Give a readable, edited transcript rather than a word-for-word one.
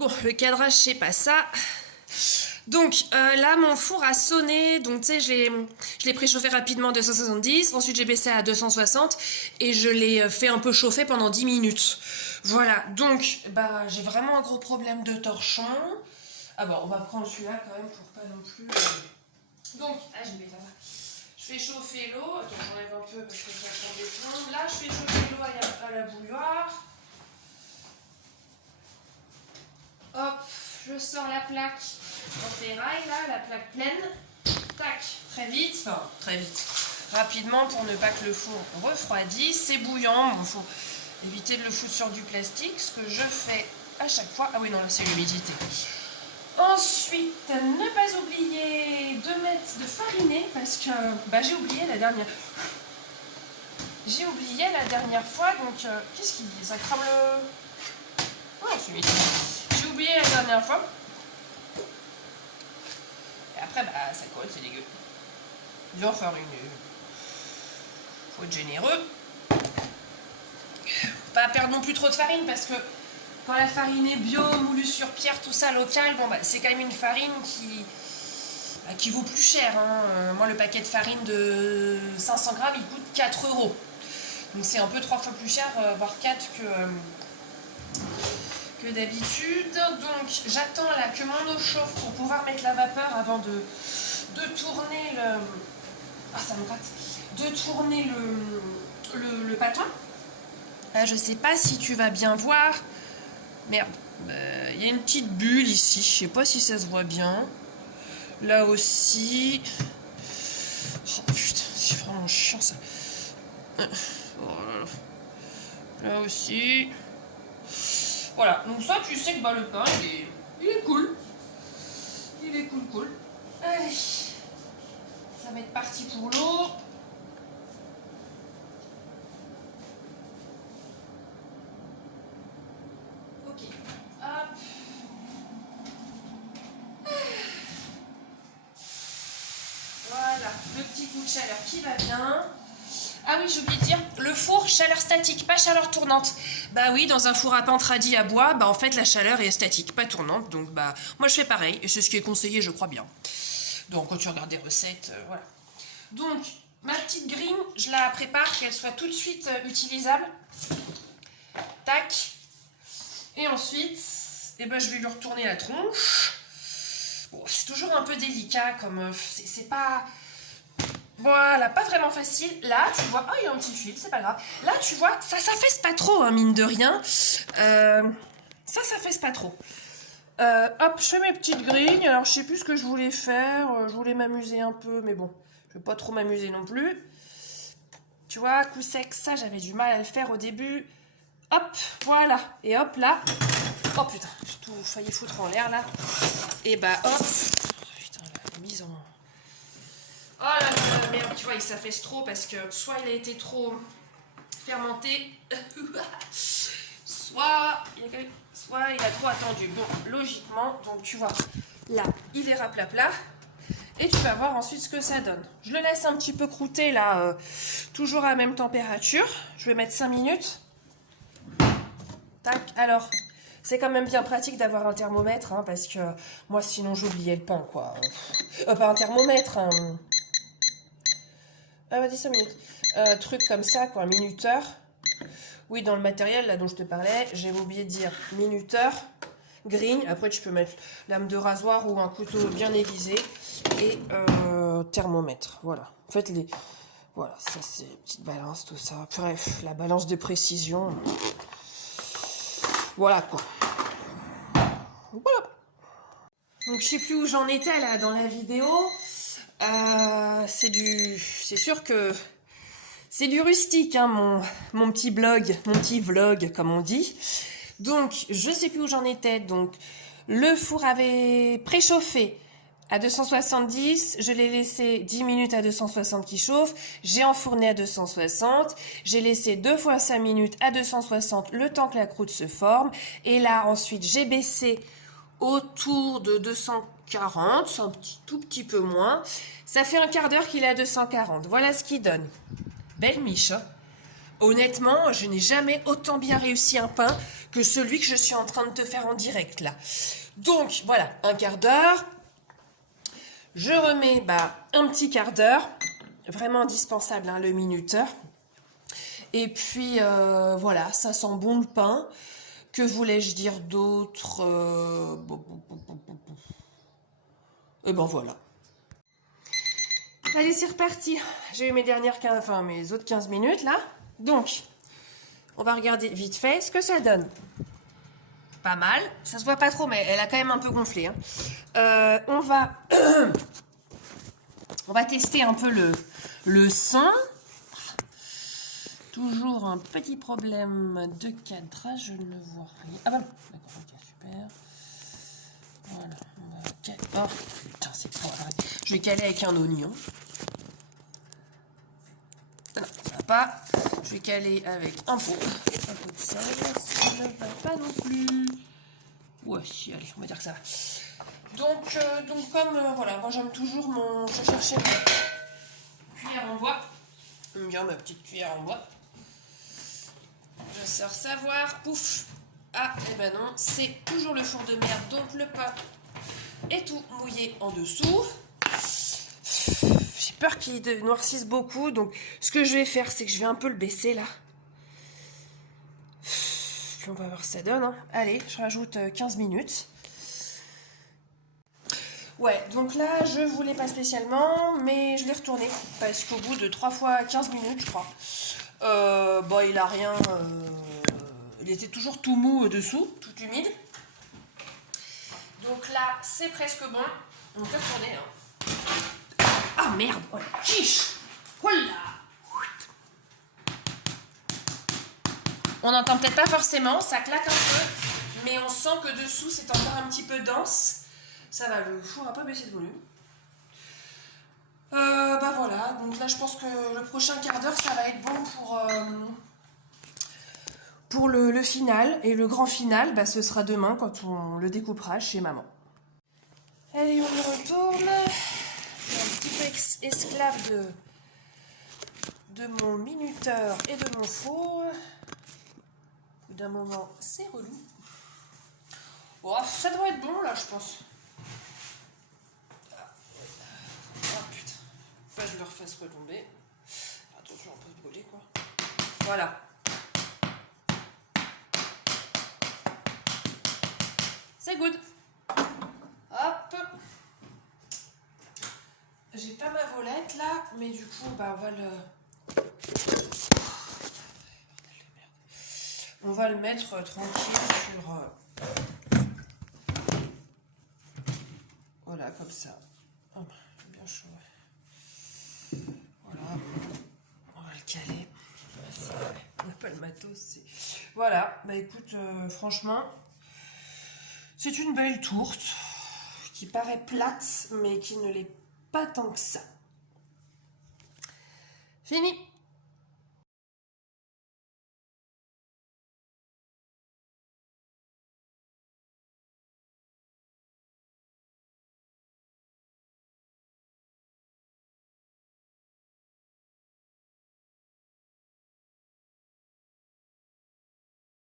Bon, le cadrage, c'est pas ça. Donc là, mon four a sonné. Donc, tu sais, je l'ai préchauffé rapidement à 270. Ensuite, j'ai baissé à 260. Et je l'ai fait un peu chauffer pendant 10 minutes. Voilà. Donc, bah, j'ai vraiment un gros problème de torchon. Ah bon, on va prendre celui-là quand même pour pas non plus... Donc, je vais là-bas. Je fais chauffer l'eau. Attends, j'enlève un peu parce que ça prend des plombs. Là, je fais chauffer l'eau à la bouilloire. Hop, je sors la plaque en ferraille, là, la plaque pleine. Tac, très vite, enfin, très vite. Rapidement pour ne pas que le four refroidisse. C'est bouillant, il faut éviter de le foutre sur du plastique, ce que je fais à chaque fois. Ah oui, non, là, c'est l'humidité. Ensuite, ne pas oublier de fariner, parce que bah, j'ai oublié la dernière fois, donc qu'est-ce qu'il dit? Ça crame le... Oh, c'est vite. J'ai oublié la dernière fois. Et après, bah, ça colle, c'est dégueu. Bien fariné. Faut être généreux. Pas perdre non plus trop de farine, parce que quand la farine est bio, moulue sur pierre, tout ça, local, bon, bah, c'est quand même une farine qui vaut plus cher. Hein. Moi, le paquet de farine de 500 grammes, il coûte 4 €. Donc c'est un peu 3 fois plus cher, voire 4 que d'habitude. Donc j'attends là que mon eau chauffe pour pouvoir mettre la vapeur avant de tourner le... Ah, ça me gratte. De tourner le pâton. Là, je sais pas si tu vas bien voir. Merde. Il y a une petite bulle ici. Je sais pas si ça se voit bien. Là aussi. Oh putain, c'est vraiment chiant ça. Oh là là. Là aussi. Voilà, donc ça tu sais que bah, le pain il est cool. Il est cool. Allez, ça va être parti pour l'eau. Ok, hop. Voilà, le petit coup de chaleur qui va bien. Ah oui, j'ai oublié de dire, le four, chaleur statique, pas chaleur tournante. Bah oui, dans un four à pain tradi à bois, bah en fait la chaleur est statique, pas tournante. Donc bah moi je fais pareil, et c'est ce qui est conseillé, je crois bien. Donc quand tu regardes des recettes, voilà. Donc ma petite grille, je la prépare qu'elle soit tout de suite utilisable. Tac. Et ensuite, eh ben, je vais lui retourner la tronche. Bon, c'est toujours un peu délicat, comme c'est pas... Voilà, pas vraiment facile. Là, tu vois... Oh, il y a un petit fil, c'est pas grave. Là, tu vois, ça s'affaisse pas trop, hein, mine de rien. Ça s'affaisse pas trop. Hop, je fais mes petites grilles. Alors, je sais plus ce que je voulais faire. Je voulais m'amuser un peu, mais bon, je vais pas trop m'amuser non plus. Tu vois, coup sec, ça, j'avais du mal à le faire au début. Hop, voilà. Et hop, là. Oh, putain, j'ai tout failli foutre en l'air, là. Et bah, hop. Putain, la mise en... Oh là là, merde, tu vois, il s'affaisse trop parce que soit il a été trop fermenté, soit il a trop attendu. Bon, logiquement, donc tu vois, là, il est raplat. Et tu vas voir ensuite ce que ça donne. Je le laisse un petit peu croûter là, toujours à la même température. Je vais mettre 5 minutes. Tac, alors... C'est quand même bien pratique d'avoir un thermomètre, hein, parce que moi, sinon, j'oubliais le pain, quoi. Pas un thermomètre, hein. Ah, bah, 5 minutes. Truc comme ça, quoi, un minuteur. Oui, dans le matériel, là, dont je te parlais, j'ai oublié de dire minuteur, grille. Après, tu peux mettre lame de rasoir ou un couteau bien aiguisé. Et thermomètre, voilà. En fait, voilà, ça, c'est petite balance, tout ça. Bref, la balance de précision... Voilà quoi. Voilà. Donc je sais plus où j'en étais là dans la vidéo. C'est sûr que c'est du rustique, hein, mon petit blog, mon petit vlog comme on dit. Donc je sais plus où j'en étais. Donc le four avait préchauffé à 270, je l'ai laissé 10 minutes à 260 qui chauffe, j'ai enfourné à 260, j'ai laissé 2 fois 5 minutes à 260 le temps que la croûte se forme, et là ensuite j'ai baissé autour de 240, un tout petit peu moins, ça fait un quart d'heure qu'il est à 240, voilà ce qu'il donne. Belle miche, hein. Honnêtement, je n'ai jamais autant bien réussi un pain que celui que je suis en train de te faire en direct là. Donc voilà, un quart d'heure. Je remets un petit quart d'heure. Vraiment indispensable, hein, le minuteur. Et puis voilà, ça sent bon le pain. Que voulais-je dire d'autre Et ben voilà. Allez, c'est reparti. J'ai eu mes mes autres 15 minutes là. Donc, on va regarder vite fait ce que ça donne. Pas mal. Ça se voit pas trop, mais elle a quand même un peu gonflé. Hein. On va tester un peu le son. Toujours un petit problème de cadrage, je ne vois rien. Ah bah non, d'accord, ok, super. Voilà, on va caler. Oh putain, c'est pas vrai. Je vais caler avec un oignon. Ah non, ça va pas. Je vais caler avec un pot de sel. Ça ne va pas non plus. Ouais, si, allez, on va dire que ça va. Donc comme voilà, moi j'aime toujours je cherchais ma cuillère en bois. Bien, ma petite cuillère en bois. Je sors savoir, pouf. Ah, et ben non, c'est toujours le four de merde, donc le pain est tout mouillé en dessous. J'ai peur qu'il noircisse beaucoup, donc ce que je vais faire, c'est que je vais un peu le baisser là. Puis on va voir ce que ça donne. Hein. Allez, je rajoute 15 minutes. Ouais, donc là, je voulais pas spécialement, mais je l'ai retourné, parce qu'au bout de 3 fois 15 minutes, je crois, il a rien... il était toujours tout mou dessous, tout humide. Donc là, c'est presque bon. On peut retourner. Hein. Ah merde, oh la quiche. Voilà. On n'entend peut-être pas forcément, ça claque un peu, mais on sent que dessous, c'est encore un petit peu dense. Ça va, le four n'a pas baissé de volume. Voilà, donc là je pense que le prochain quart d'heure ça va être bon pour le final. Et le grand final, ce sera demain quand on le découpera chez maman. Allez, on y retourne. Un petit esclave de mon minuteur et de mon four. Au bout d'un moment, c'est relou. Oh, ça doit être bon là, je pense. Oh putain. Pas je le refasse retomber. Attention, on peut se brûler quoi. Voilà. C'est good. Hop. J'ai pas ma volette là, mais du coup, on va on va le mettre tranquille sur... Voilà, comme ça. Oh, bien chaud. Voilà. On va le caler. On n'a pas le matos. Voilà. Écoute, franchement, c'est une belle tourte qui paraît plate, mais qui ne l'est pas tant que ça. Fini.